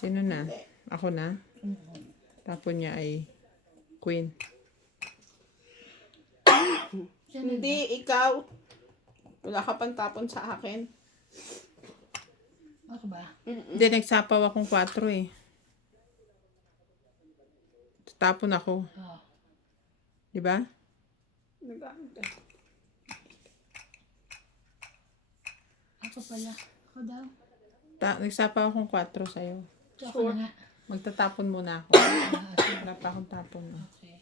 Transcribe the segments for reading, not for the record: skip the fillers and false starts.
Sino na? Hindi. Ako na? Tapon niya ay queen. Hindi, ikaw. Wala ka pang tapon sa akin. Ako ba? Hindi, nagsapaw akong 4 eh. Tapon ako. Oo. Di ba? Ako pala. Ako daw. Nagsapaw akong 4 sa'yo. So, ako na nga. Magtatapon muna ako. Okay. Wala pa akong tapon. Okay.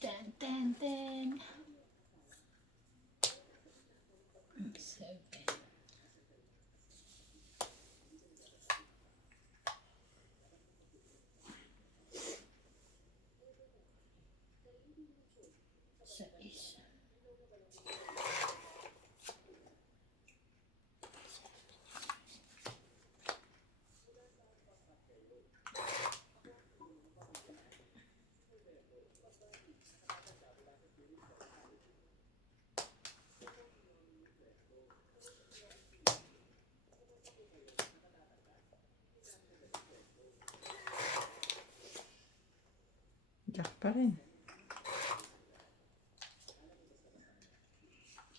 Ten, ten, ten. 7. Sais. Jack pa rin.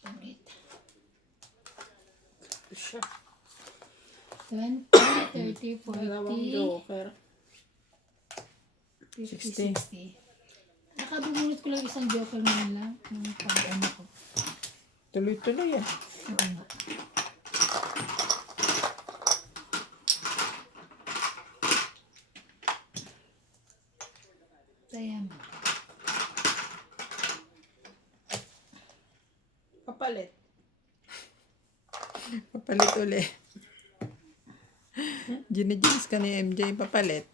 Ulit. Siya. 20, 30, 40, Dalawang joker. 50, 60. Nakabubunot ko lang isang joker na lang. Ng pag-ano ko. Tuloy-tuloy ah. Oo nga. Kaya mo. Kapalit. Papalit uli. Ginigils ka ni MJ, papalit.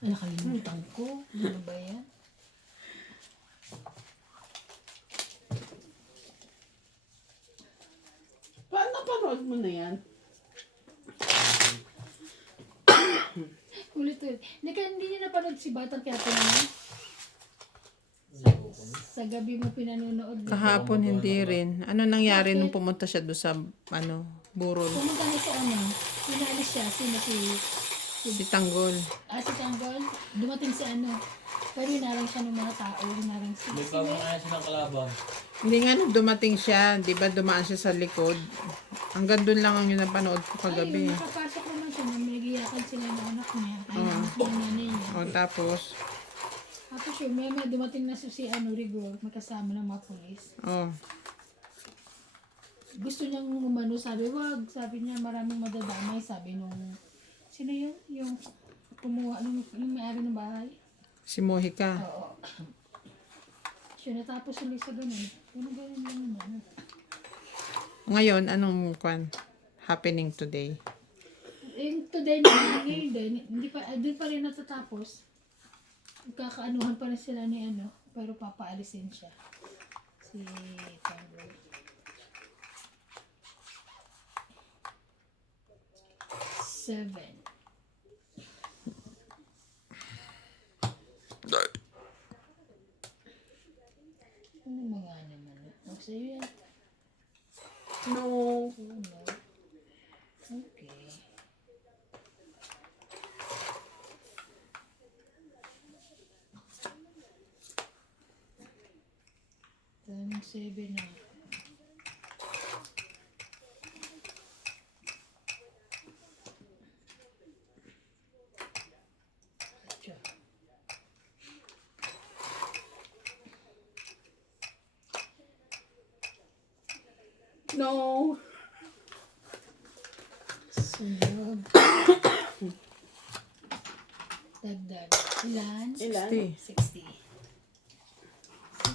Nakalimutan ko. Ano ba yan? Paano napanood mo na yan? Ulit-ulit. Hindi niya napanood si Batang Quiapo naman. Sa gabi mo pinanonood. Kahapon hindi rin. Ano nangyari nung pumunta siya doon sa burol? Pumunta na sa ano. Pinalis siya. Sino Si Tanggol. si Tanggol. Dumating si ano. Pero hinarang siya ng mga tao. Hinarang siya. May pamanayan silang kalaban. Hindi nga nung dumating siya, di ba dumaan siya sa likod. Hanggang doon lang ang yung napanood ko Ay, kagabi. nakapasok naman siya. Nagiyakan sila ng anak niya. Ay, anak ng nanay niya. O tapos, Tapos yun, may dumating na si Rigor. Magkasama ng mga polis. Gusto niyang umano, sabi, wag. Sabi niya, maraming madadamay. Sabi nung, sino yun? Yung kumuha, yung may-ari ng bahay. si Mojica. Oo. Siya natapos ulit sa ganun. Ganun lang naman. Ngayon, anong happening today? Eh, today na, ngayon din, hindi pa rin natatapos. Kakaanuhan pa rin sila ni ano, pero papaalisin siya. Si Tanggol. 7. Ano mga naman? Oh, sa'yo yan. No. Oh, no. Okay. Daming 7 na. Atya. No. Sunod. Dagdag. Ilan? Ilan? 60. 60.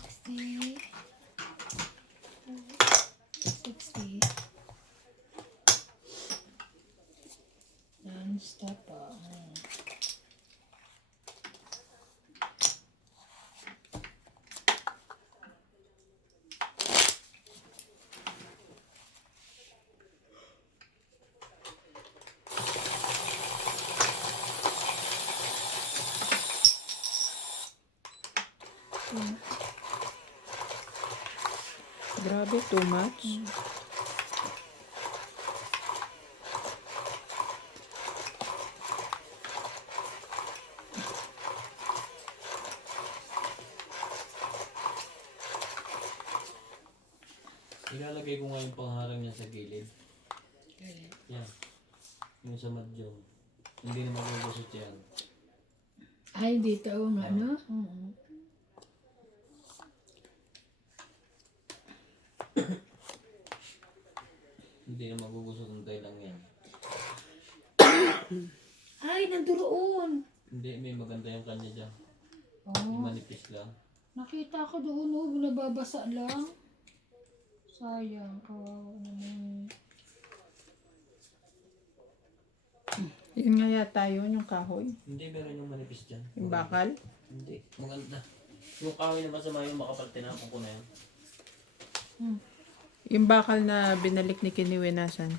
60. 60. Non-stop pa. Grabe, too much. Ilalagay ko nga yung pangharang niya sa gilid. Kaya, Yan. Yung sa madyong. Hindi na magugusot yan. ay, dito ang ano? Oo. Hindi na magugusot ng lang yan. Ay, nanduroon. Hindi, may maganda yung kanya dyan. Oh, Yung manipis lang. nakita ko doon, oh, nababasa lang. Sayang, kawawa naman. Yun nga yata yun, yung kahoy. Hindi, meron yung manipis dyan. Yung bakal. Hindi, maganda. Yung kahoy na masama yung makapal, tinapon ko na yan. Yung bakal na binalik ni Kiniwe nasan.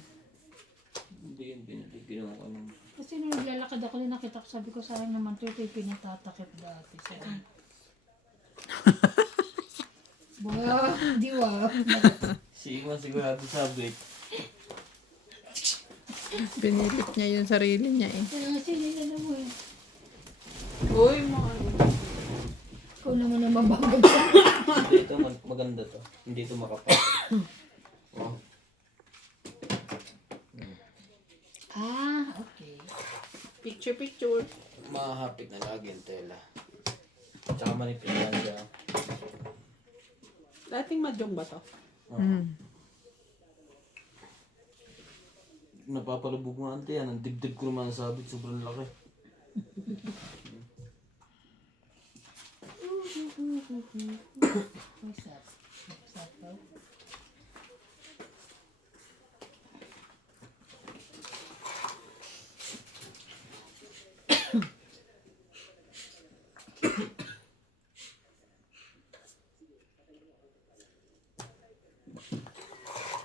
Hindi yun, ginawa ko yung... Kasi nung naglalakad ako, nakita ko, sabi ko, sayang naman ito pinatatakip dati. Sayang. Wow, di wow. Si Iwan sigurado sabi. Binilit niya yung sarili niya eh. Kaya kasi nila mo eh. Uy, mga Ikaw naman ang mabagag. Hindi, ito maganda to. Hindi ito makapal. Oh. Ah, okay. picture. Mahapit na lagi yung tela. Tsaka manipis lang siya. Dating madyong ba to? Mm. Napapalubog nga ante yan. Ang dibdib ko naman sabit. Sobrang laki. What's up? What's up, bro?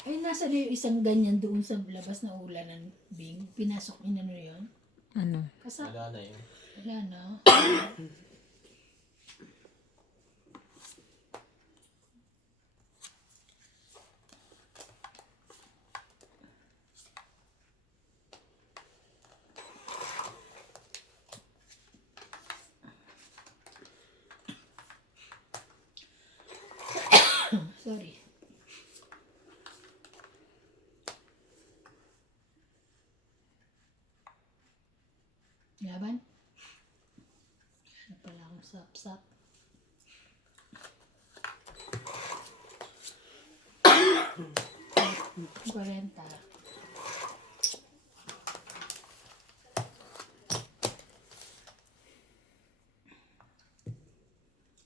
Ay, nasa na yung isang ganyan doon sa labas na ulanan, Bing? Pinasok niya na yun? Ano? Kasa, Wala na yun. wala na. Sorry. Laban? Ano pala akong sap-sap? Kwarenta.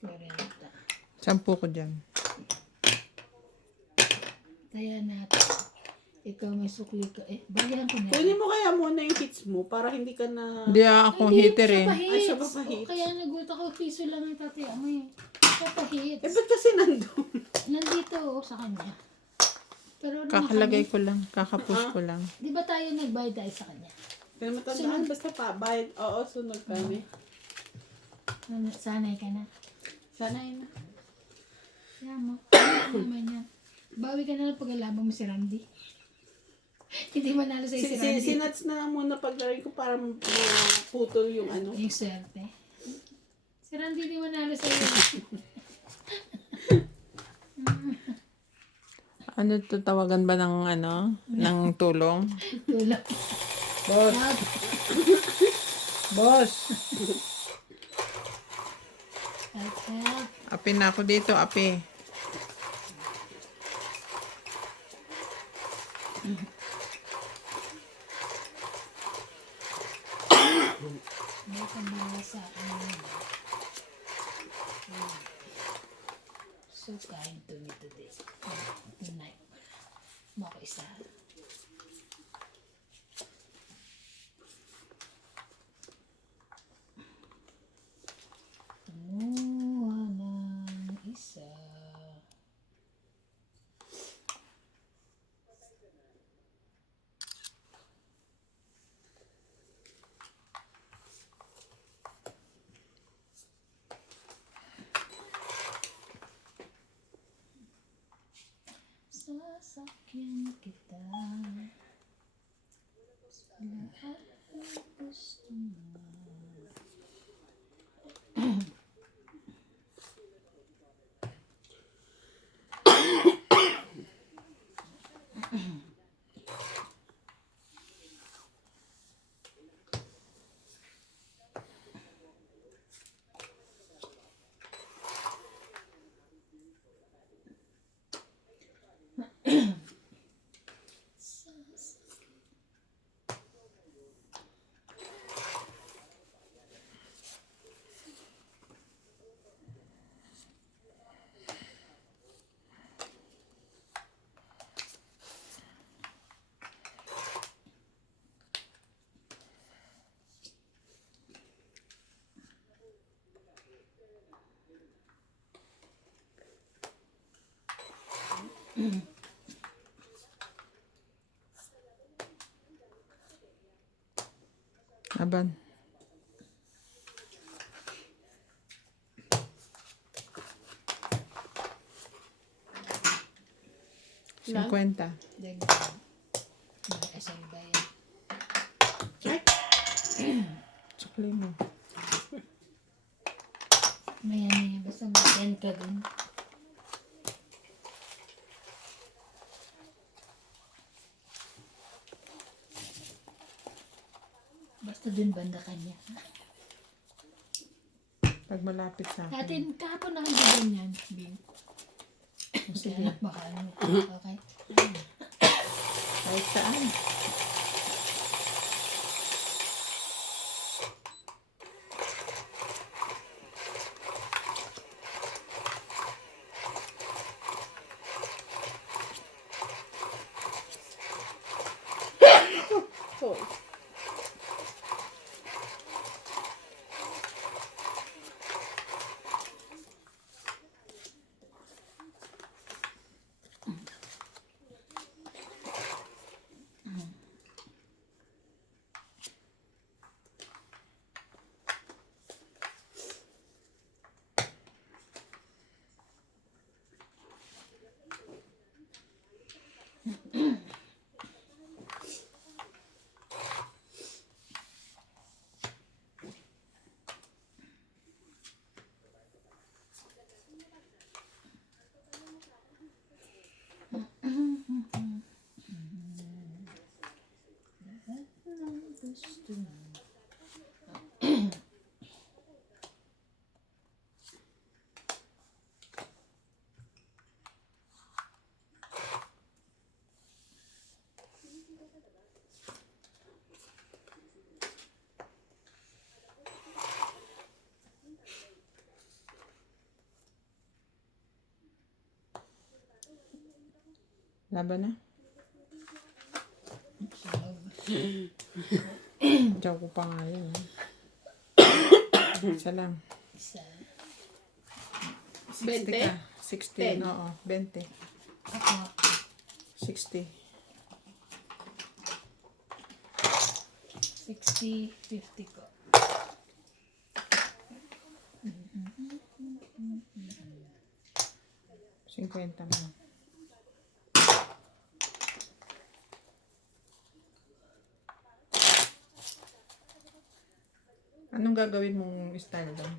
Kwarenta. 10 ko dyan. Kaya natin. Ikaw may sukli ka. Eh, bayan ko na. Kunin mo kaya muna yung hits mo para hindi ka na... Hindi akong Hindi, hitter eh. siya pa-hits. Ay, siya pa pa-hits. O, kaya nagulat ako, piso lang yung tataya mo eh. Siya pa-hits. Eh, ba't kasi nandun? Nandito oh, sa kanya. Pero ano Kakalagay nakalagay? ko lang. Kakapush ko lang. Di ba tayo nagbayad tayo sa kanya? Kaya matandaan, basta pa, bayad. Oo, sunod kami. Sanay ka na. Sana yun. Kaya mo. Ano naman yan? Bawi ka na lang pag-alabang mo si Randy. Hindi manalo sa'yo si Randy. Sinats na lang muna paglarin ko para maputol yung ano. Yung swerte. Si Randy hindi manalo sa'yo. Ano to, tawagan ba ng ano? Ng tulong? Tulog. Boss! Boss! Help. Api na ako dito, api. May pambili sa akin. So kind to me today. Tonight. Mako isa. Kumuha ng isa. Sasakyan kita sa lahat ng gusto mo. Laban. Ilan? 50. Dagdag. Mag-asal ba yan? Tsukli mo. Maya-maya, basta mag-end ka dun. Basta dun banda kanya. Pag malapit sa akin. Natin, kahapon na hindi ganyan, Bing. Sige. Kaya anak, baka ano. Okay? Kahit saan. So, Gusto mo. Laban na. Diyaw ko pa nga yun. Isa lang. Isa. 60 20? ka. 60. 10. Oo, 20. Ako. 60. 60, 50 ko. Cinquenta mo. Anong gagawin mong style doon?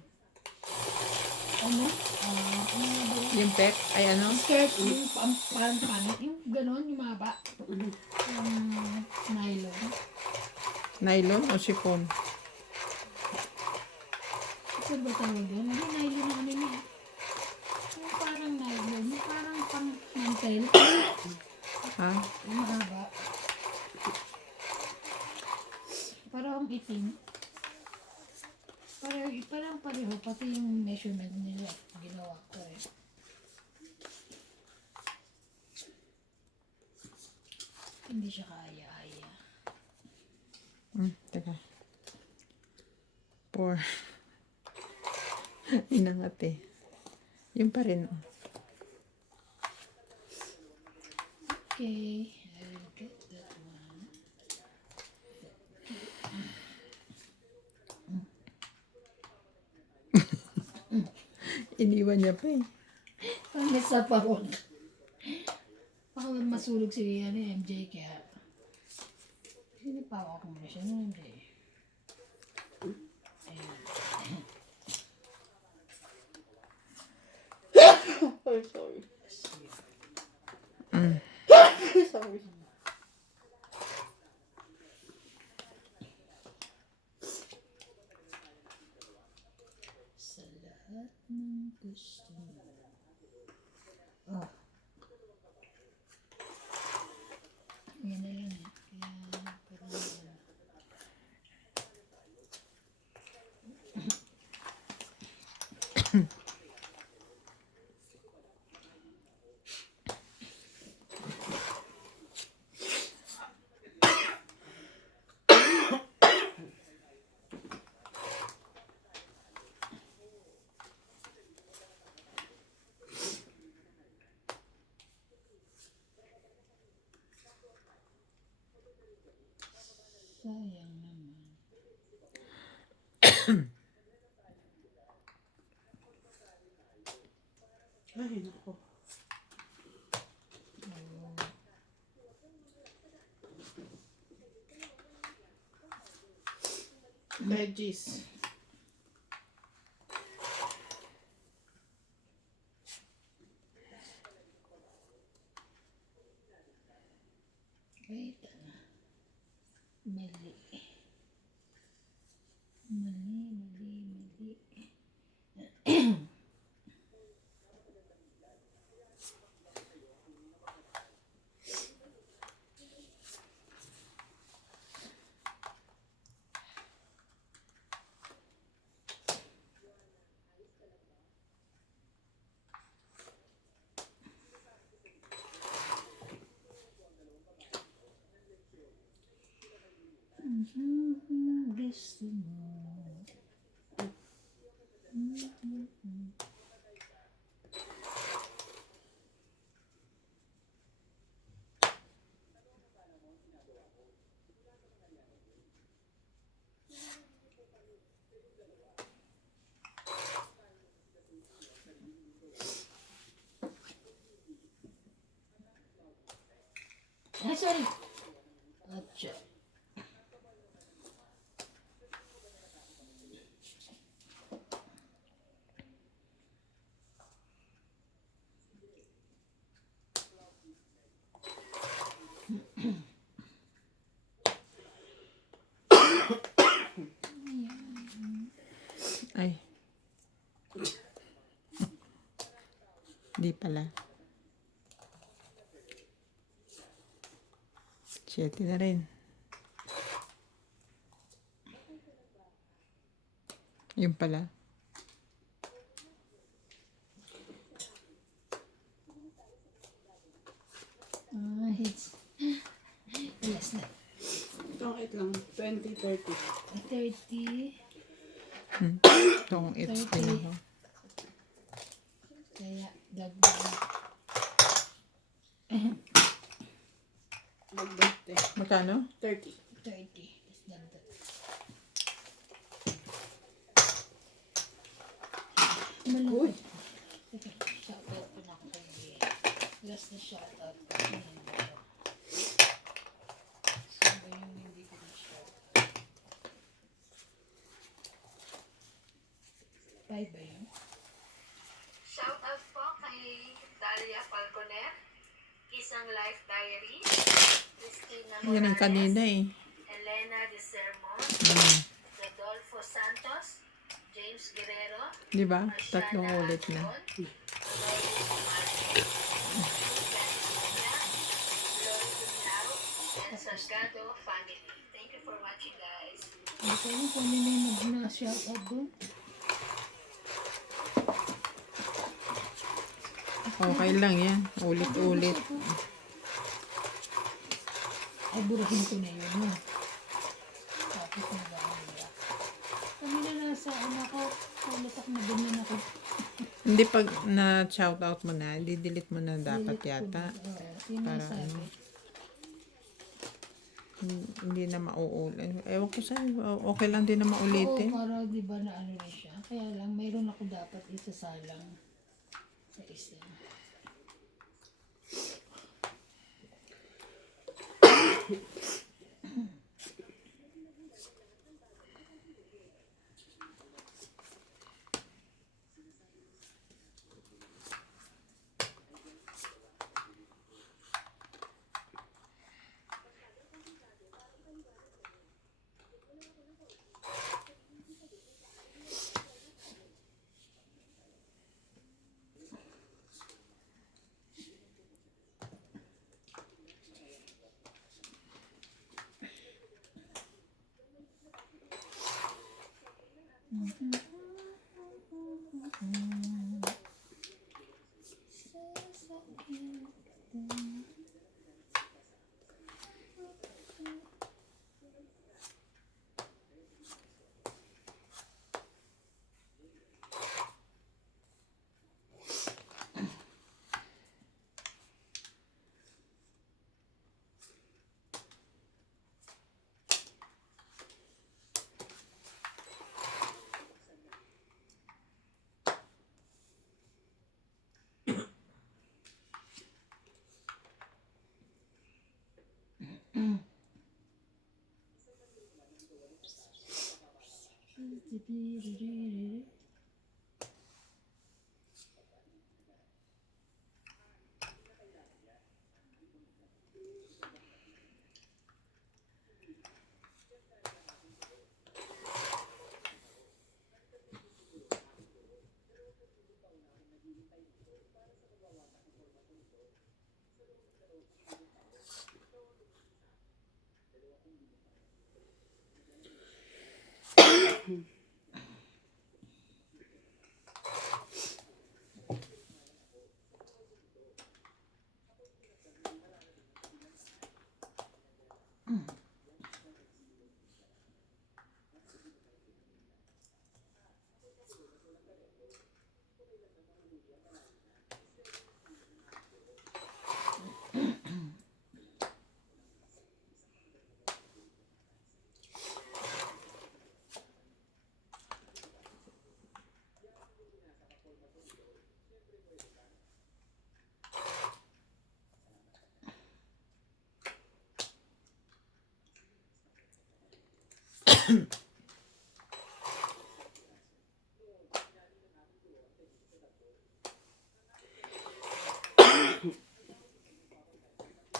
Ano? Ano ba yun? Yung pet? Ay ano? Skirt, yung parang paano, yung gano'n, yung mahaba. Yung nylon. Nylon o chiffon? Ito ba tawag doon? Hindi, nylon na ano niya. Yung parang nylon, yung parang pang mantel. Ha? Yung mahaba. Parang itim. Parang pareho, pati yung measurement nila. Ginawa ko eh. Hindi siya kaya-aya. Teka. 4. Inangat eh. Yung pa rin. Okay, I'll get that one. Iniwan niya pa eh. Ang isa pa ron. baka masulog si MJ kaya sinipawa ko muna siya ng MJ. Oh, sorry. Sorry. Sa lahat ng gusto mo. Oh. Yan na lang eh. Kaya parang ano. Sayang naman. Ay, nako. Veggies. Wait. Mali. Mali. Gusto mo. Ay, sorry. Atcha. Ay. Di pala. 7 na rin. Yung pala. It's less na. Itong 8 lang. 20, 30. 30. Itong it's din ako. Kaya dagdag. Dagdag. Magkano? 30. 30. Tapos dagdag. Malungkot. Teka, shoutout pa na ako kay last na shoutout ko. Saan ba yung hindi ko na shout? 5 ba yun? Shoutout po kay Dalia Falconer, Isang Life Diary, Christina Yan ang kanina Morales, eh. Elena De Sermon, Rodolfo Santos, James Guerrero, Di ba? Marciana Tatlong ulit na. Anton, Loris Martin, Lucia Glory Dumlao, and Salgado family. Thank you for watching, guys. Hindi ko alam kung ano yung nag-shoutout doon. Okay lang yan. Ulit-ulit. Ay, burahin ko na yun. Ha? Tapos nag-ano nila. Kami na nasa ano ko, pulatak na ganyan ako. Hindi pag na-shoutout mo na, di-delete mo na dapat yata. Oo, yun Para ang sabi. Hindi na mauulit. Ewan ko saan. Okay lang din na Oo, maulitin. para di ba na ano rin siya. Kaya lang, mayroon ako dapat isasalang sa isa.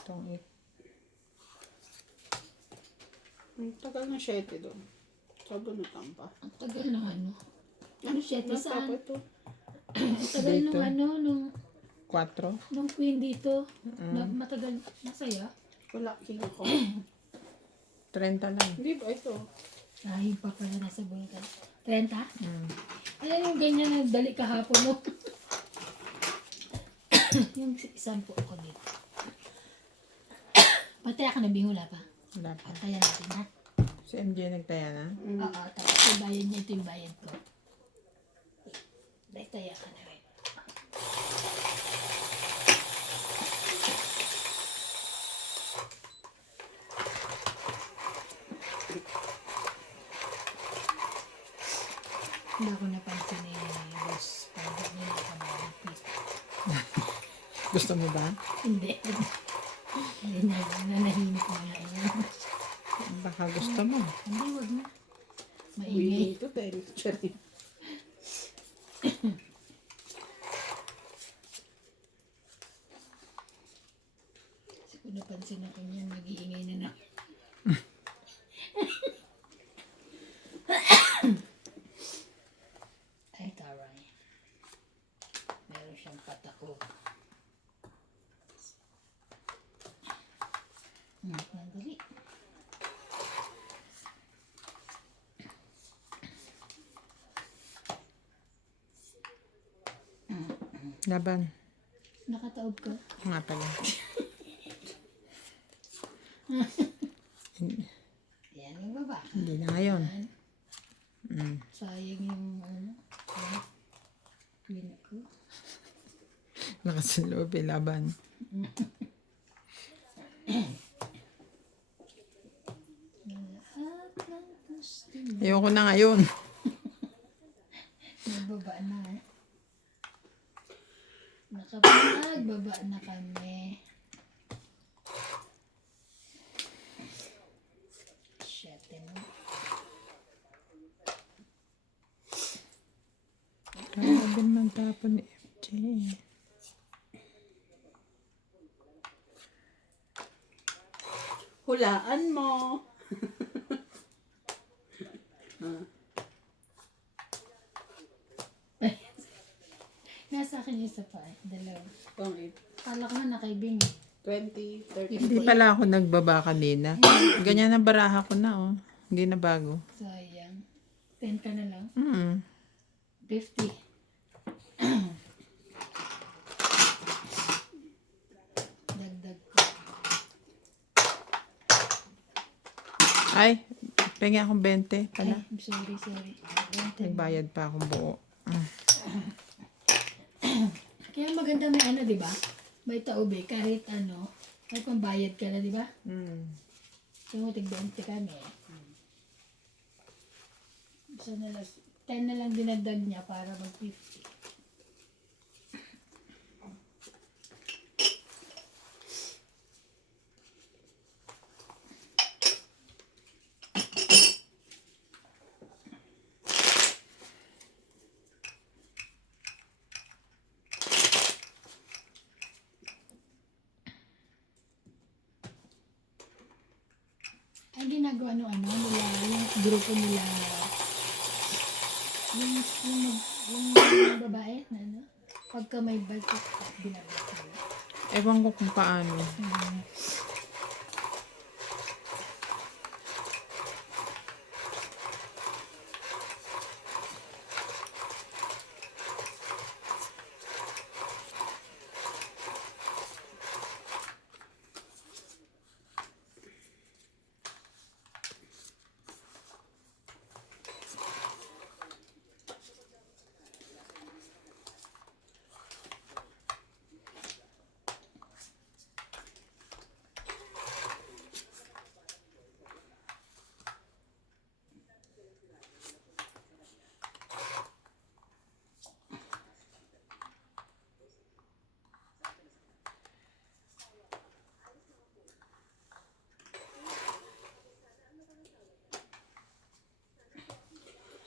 Itong Ang tagal na 7 doon. Sa bunutan pa. Ang tagal ng ano. Ano siya? Wala pa Saan? po ito. Ang tagal Dito. nung ano, Quatro. nung queen dito. Na, matagal, masaya. Wala, king ko. 30 lang. Hindi ba ito? Ay, pa pala nasa bulkan. 30? Mm. Ano yung ganyan na dali kahapon mo? Yung isang po ako dito. Pataya ka na bingula pa. Wala pa. Pataya natin ha. Si MJ nagtaya na. Oo, tapos yung bayad niya, ito yung bayad ko. Taya ka na rin. Hindi ako napansin ni boss. Pagod niya na ako Gusto mo ba? Hindi. Hindi na, nanahimik na nga yun. Baka gusto mo. Hindi, wag na. Uy, Maingay. ito tayo. Charing. Kasi kung napansin ako niyan, mag-iingay na na. Ay, taray. Meron siyang patako. Nandali. Laban. Nakataob ka? Nga pala. Yan yung baba. Hindi na ngayon. Mm. Sayang yung ano. Queen ko. Lakas ng loob eh, laban. Lahat ng gusto mo. Ayoko na ngayon. Nagbaba na. Nakapagbaba na kami. Siyete mo. Grabe naman tapon ni FJ. Hulaan mo. Nasa akin yung isa pa eh. Dalawa. Itong 8. Kala ko na nakaibing eh. 20, 30. Hindi pala ako nagbaba kanina. Ganyan na baraha ko na oh. Hindi na bago. Sayang. 10 ka na lang. 50. Dagdag ko. Ay, pengi akong 20 Ay, pala. sorry. 20. Nagbayad pa akong buo. Kaya maganda may ano, di ba? May taobe, kahit ano, may pambayad ka na, di ba? Kaya mo tig-20 kami. So, 10 na lang dinagdag niya para mag-50. Ay, ginagawa nung ano, nila, yung grupo nila, yung babae na ano, pagka may budget, ginagawa nila. Ewan ko kung paano.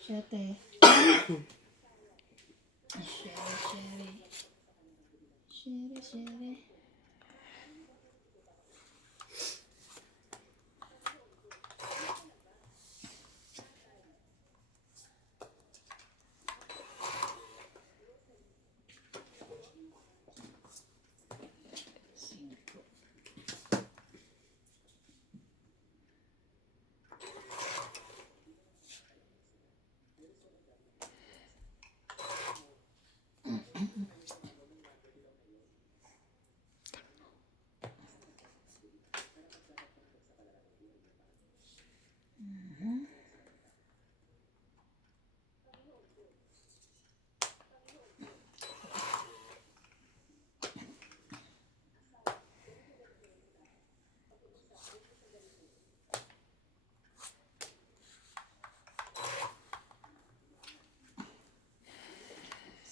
Siyete. Shere.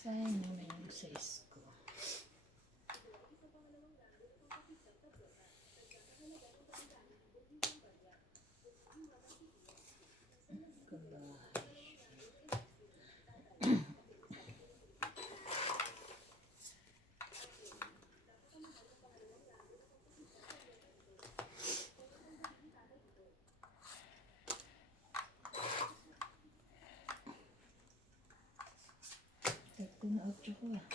Sayang naman yung size ko. Ito na 8 ko ah.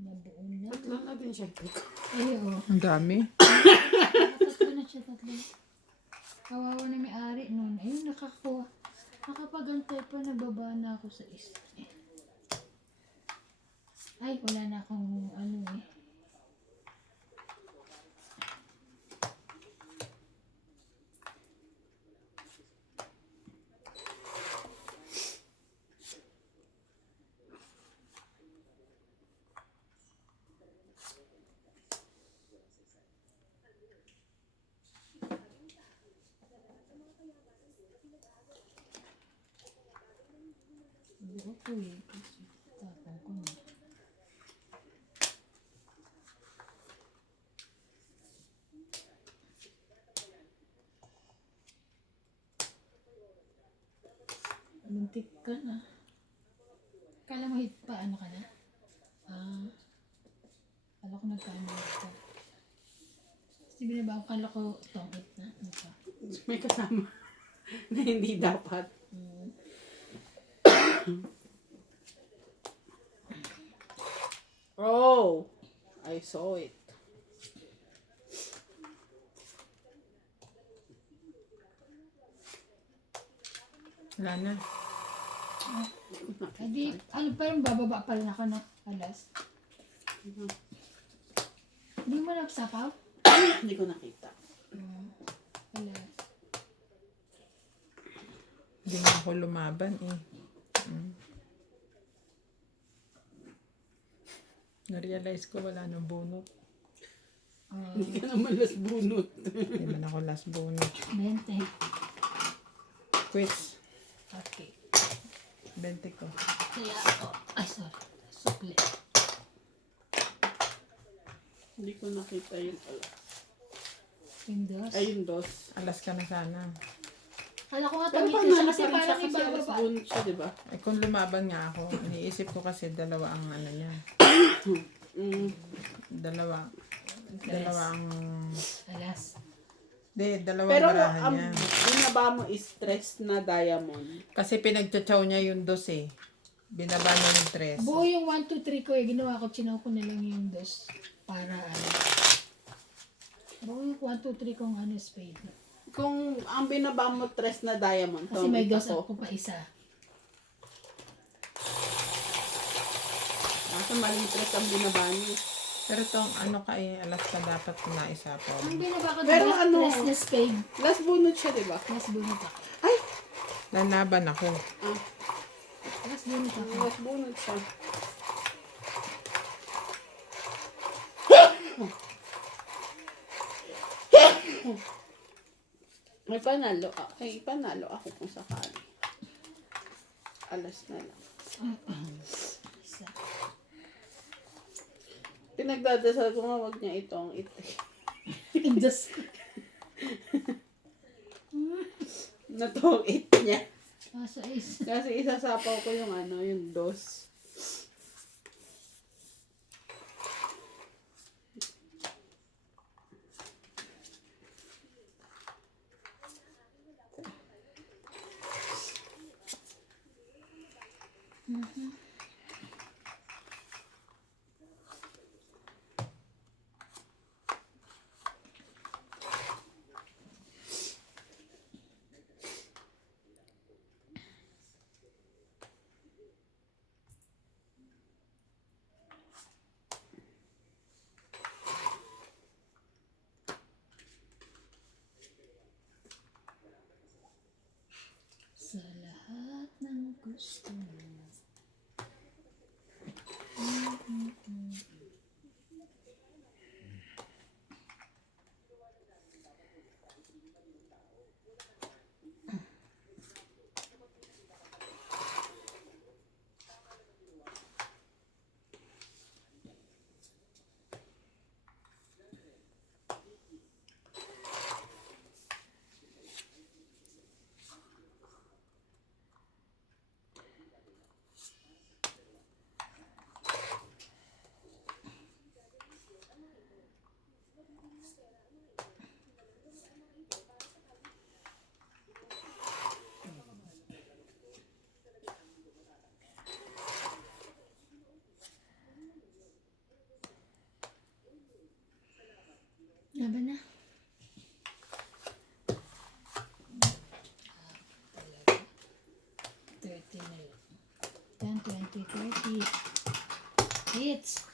Nabuo na. Tatlo na din siya. Ay, oo. Ang dami. Tatlo na siya. Kawawa na may-ari nun. Ayun, nakakuha. Nakapagantay pa, nababa na ako sa isa. Ay, wala na akong ano eh. Buo ko eh. Kasi tapang ko na. Muntik ka na. Kala mo hit pa, ano ka na? Kala ko nagkamali ka. Kasi binabago, kala ko itong hit na. Ano ka? May kasama na hindi dapat. Oh, I saw it. Wala na. Hindi, ano pa rin, bababa pa rin ako na alas. Hindi mo nagsapaw? Hindi ko nakita. Alas. Hindi nga ako lumaban eh. Na-realize ko wala nang bunot. Hindi ka naman las bunot. Hindi man ako last bunot. 20. Quits. Okay. 20 ko. Kaya ako, ay sorry, sukli. Hindi ko nakita yung Windows. ay yung dos. Alas ka na sana. Kala ko nga Pero tamit pag siya nalo kasi pa rin siya parang kasi alas ibababa. bunot siya, di ba? Eh kung lumaban nga ako, iniisip ko kasi dalawa ang ano niya. Dalawa. Dalawa ang... Alas. Hindi, dalawang Pero barahan ang niya. binaba mo is stress na diamond. Kasi pinagtsatsaw niya yung dos eh. Binaba niya yung tres. Buo yung 1, 2, 3 ko eh. Ginawa ko, chinaw ko na lang yung dos. Para ano. Buo yung 1, 2, 3 kong ano, spade. Kung ang binaba mo stress na diamond, Kasi may tumit dos ako pa isa. Nasa maling stress ang binaba niyo. Pero tong ano ka eh, alas ka dapat na isa po. Ang binaba ko Pero diba, ano? tres na spade. Last bunot siya, di ba? Last bunot ako. Ay! Lalaban ako. Ah, Last bunot ako. last bunot siya. May panalo. Ay, panalo ako kung sakali. Alas na lang. Isa. Pinagdadasal ko nga wag niya itong Indos. na to it niya. Asa is. Kasi isasapaw ko yung ano, yung dos. Sa lahat ng gusto mo. Laban na. Talaga. 30 na lang. 10, 20, 30. Hits.